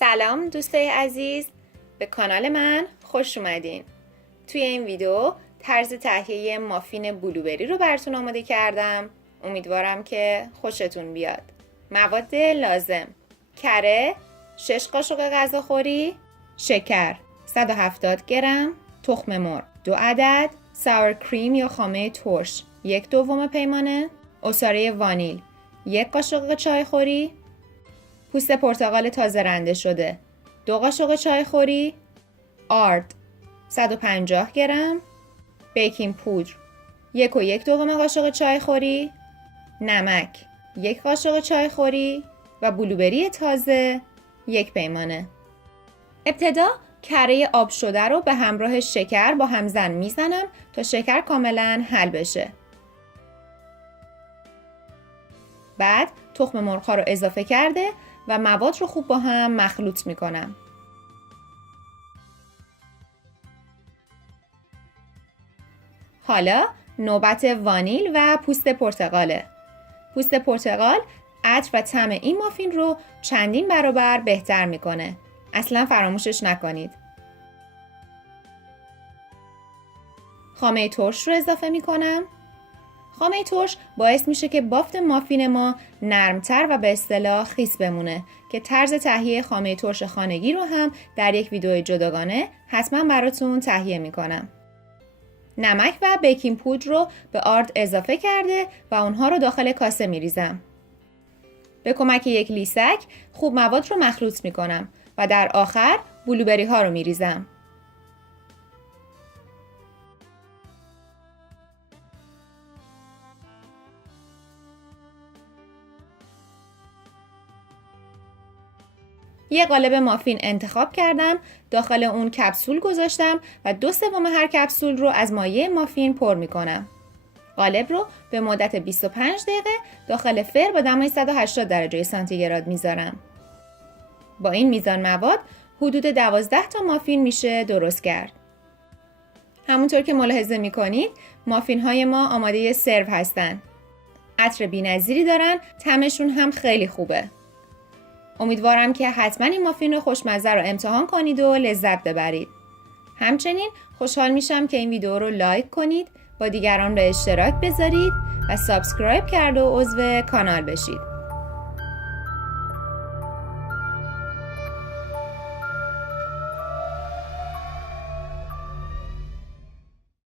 سلام دوستای عزیز، به کانال من خوش اومدین. توی این ویدیو طرز تهیه مافین بلوبری رو براتون آماده کردم. امیدوارم که خوشتون بیاد. مواد لازم: کره 6 قاشق غذاخوری، شکر 170 گرم، تخم مرغ 2 عدد، ساور کریم یا خامه ترش 1/2 پیمانه، عصاره وانیل 1 قاشق چایخوری، پوست پرتقال تازه رنده شده 2 قاشق چایخوری، آرد 150 گرم، بیکینگ پودر 1 و 1/2 قاشق چایخوری، نمک 1 قاشق چایخوری و بلوبری تازه 1 پیمانه. ابتدا کره آب شده رو به همراه شکر با همزن میزنم تا شکر کاملا حل بشه. بعد تخم مرغ ها رو اضافه کرده و مواد رو خوب با هم مخلوط میکنم. حالا نوبت وانیل و پوست پرتقاله. پوست پرتقال عطر و طعم این مافین رو چندین برابر بهتر میکنه. اصلا فراموشش نکنید. خامه ترش رو اضافه میکنم. خامه ترش باعث میشه که بافت مافین ما نرمتر و به اصطلاح خیس بمونه که طرز تهیه خامه ترش خانگی رو هم در یک ویدیو جداگانه حتما براتون تهیه میکنم. نمک و بیکینگ پودر رو به آرد اضافه کرده و اونها رو داخل کاسه میریزم. به کمک یک لیسک خوب مواد رو مخلوط میکنم و در آخر بلوبری ها رو میریزم. یه قالب مافین انتخاب کردم، داخل اون کپسول گذاشتم و 2/3 هر کپسول رو از مایع مافین پر میکنم. قالب رو به مدت 25 دقیقه داخل فر با دمای 180 درجه سانتیگراد میذارم. با این میزان مواد حدود 12 تا مافین میشه درست کرد. همونطور که ملاحظه میکنید مافین های ما آماده سرو هستن. عطر بی‌نظیری دارن، طعمشون هم خیلی خوبه. امیدوارم که حتما این مافین رو خوشمزه رو امتحان کنید و لذت ببرید. همچنین خوشحال میشم که این ویدیو رو لایک کنید، با دیگران به اشتراک بذارید و سابسکرایب کرده و عضو کانال بشید.